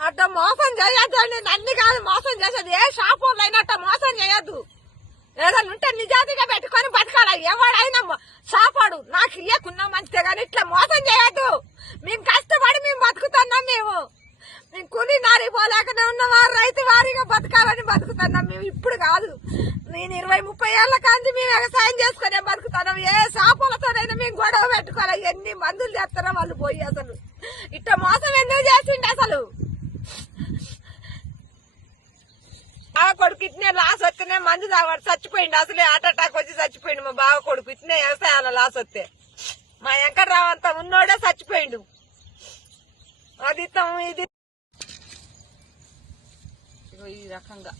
అట్ట మోసం చేయొద్దు అండి. నన్ను కాదు మోసం చేసేది. ఏ షాప్ వాళ్ళు అయినట్ట మోసం చేయొద్దు. ఏదైనా ఉంటే నిజాతిగా పెట్టుకొని బతకాలి ఎవడైనా మొ- షాపాడు నాకు ఇయ్యకున్నా మంచిదే కానీ ఇట్లా మోసం చేయొద్దు మేము కష్టపడి మేము బతుకుతున్నాం మేము మేము కూలి నారి పోలేకనే ఉన్నవారు రైతు వారిగా బతకాలని బతుకుతున్నాం మేము ఇప్పుడు కాదు. నేను ఇరవై ముప్పై ఏళ్ళ కాంచి మేము వ్యవసాయం చేసుకునే బతుకుతున్నాం ఏ చేపలతోనైనా మేము గొడవ పెట్టుకోవాలి. ఎన్ని మందులు చేస్తారో వాళ్ళు పోయి అసలు. ఇట్ట మోసం ఎందుకు చేస్తుండే అసలు? బావ కొడుకు ఇట్నే లాస్ వస్తేనే మందు తాగడు. చచ్చిపోయిండు. అసలే హార్ట్ అటాక్ వచ్చి చచ్చిపోయిండు మా బావ కొడుకు. ఇట్నే వ్యవసాయాల లాస్ వస్తే. మా వెంకటరావు అంతా ఉన్నోడే చచ్చిపోయిండు. అది ఇది ఇగో ఈ రకంగా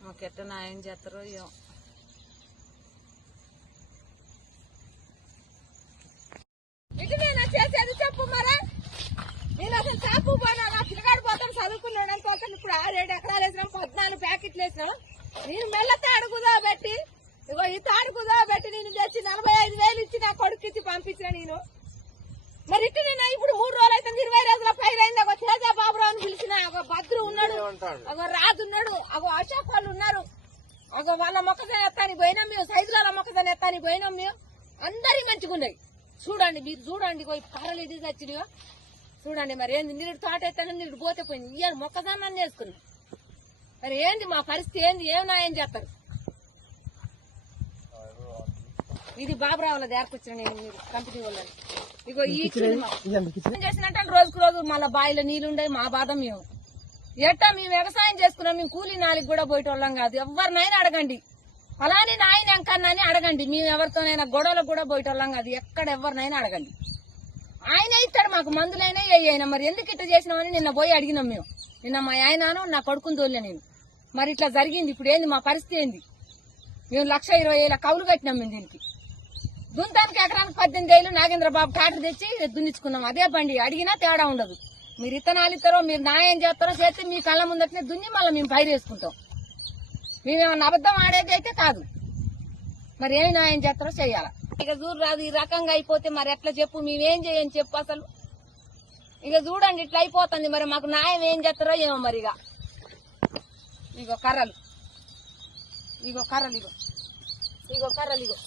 మాకెట్ట న్యాయం చేస్తారో ఏమో ఇది నేను చేసేది చెప్పు మరా నేను అసలు చేపు పోయినా నా పిల్లగాడు పోతాను చదువుకున్నాడు అనుకోక ఇప్పుడు ఆరేడు ఎకరాలు వేసినాం పద్నాలుగు ప్యాకెట్లు వేసినాం నేను మెల్ల తాడుకుదా పెట్టి ఇగో ఈ తాడుకుదా పెట్టి నేను తెచ్చి నలభై ఐదు వేలు ఇచ్చి నా కొడుకు ఇచ్చి పంపించిన నేను. మరి నేను ఇప్పుడు మూడు రోజులు అయితే ఇరవై రోజుల పైన అయింది ఒక తేజ బాబురావు అని పిలిచిన ఒక భద్రు ఉన్నాడు. ఒక రాజు ఉన్నాడు. ఒక అశోక్ వాళ్ళు ఉన్నారు. ఒక వాళ్ళ మొక్కజొన్న ఎత్తానికి పోయినాం మేము సైజుల మొక్కజొన్న ఎత్తానికి పోయినాం మేము. అందరి మంచిగా ఉన్నాయి. చూడండి మీరు చూడండి పోయి ఇది తెచ్చినాయో చూడండి మరి ఏంది మీరు తోట ఎత్తాను మీరు పోతే పోయింది. ఇయ్యాలి మొక్కజొన్న చేసుకున్నాం. మరి ఏంది మా పరిస్థితి ఏంది? ఏం నాయం చేస్తారు? ఇది బాబురావుల దేరకొచ్చిన నేను మీరు కంపెనీ వాళ్ళని. ఇగో ఈ చేసినట్టు రోజుకు రోజు మళ్ళీ బావిలో నీళ్ళు ఉండే మా బాధ మేము. ఎట్టా మేము వ్యవసాయం చేసుకున్నాం మేము కూలీ నాలుగు కూడా పోయేటోళ్ళం కాదు. ఎవరినైనా అడగండి. అలానే నాయన అంకన్నాని అడగండి. మేము ఎవరితోనైనా గొడవలకు కూడా పోయేటోళ్ళం కాదు. ఎక్కడ ఎవరినైనా అడగండి. ఆయన ఇస్తాడు మాకు మందులైనా ఏ అయినా మరి ఎందుకు ఇట్లా చేసినామని నిన్న పోయి అడిగినాం మేము. నిన్న మా ఆయనను నా కొడుకుని తోలే నేను. మరి ఇట్లా జరిగింది. ఇప్పుడు ఏంది? మా పరిస్థితి ఏంది? మేము లక్ష ఇరవై వేల కౌలు కట్టినాం మేము దీనికి. దుంతానికి ఎకరానికి పద్దెనిమిది వేలు నాగేంద్ర బాబు ట్రాక్టర్ తెచ్చి దున్నిచ్చుకున్నాం. అదే బండి. అడిగినా తేడా ఉండదు. మీరు ఇత్తనాలు ఇస్తారో మీరు న్యాయం చేస్తారో చేస్తే మీ కళ్ళ ముందట్నే దున్ని మళ్ళీ మేము పైరు వేసుకుంటాం. మేమేమన్నా అబద్ధం ఆడేది అయితే కాదు. మరి ఏమి న్యాయం చేస్తారో చెయ్యాల ఇక చూడు రాదు ఈ రకంగా అయిపోతే మరి ఎట్లా చెప్పు? మేమేం చేయని చెప్పు అసలు. ఇక చూడండి ఇట్లా అయిపోతుంది. మరి మాకు న్యాయం ఏం చేస్తారో ఏమో మరి ఇక. ఇగో కర్రలు. ఇగో కర్రలు ఇగో. ఇగో కర్రలు ఇగో.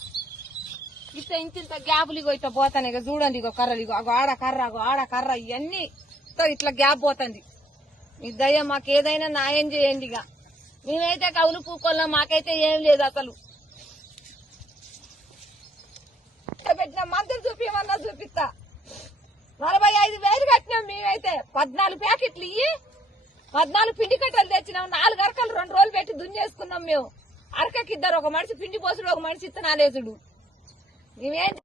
ఇట్లా ఇంత ఇంత గ్యాపులు ఇగో ఇట్లా పోతాను ఇక చూడండి ఇగో కర్రలు ఇగో అగో ఆడ కర్ర అగో ఆడ కర్ర ఇవన్నీ ఇట్లా గ్యాప్ పోతుంది. మీ దయ మాకు ఏదైనా న్యాయం చేయండి ఇక మేమైతే కవులు పూకోళ్ళం మాకైతే ఏం లేదు అసలు. పెట్టిన మందులు చూపించమన్నా చూపిస్తా నలభై ఐదు వేలు కట్టినాం మేమైతే. పద్నాలుగు ప్యాకెట్లు ఇయ్యి పద్నాలుగు పిండి కట్టలు తెచ్చినాం. నాలుగు అరకలు రెండు రోజులు పెట్టి దున్నేసుకున్నాం మేము. అరకకి ఇద్దరు ఒక మనిషి పిండి పోసుడు ఒక మనిషి ఇత్తనాలేసుడు. మేమేం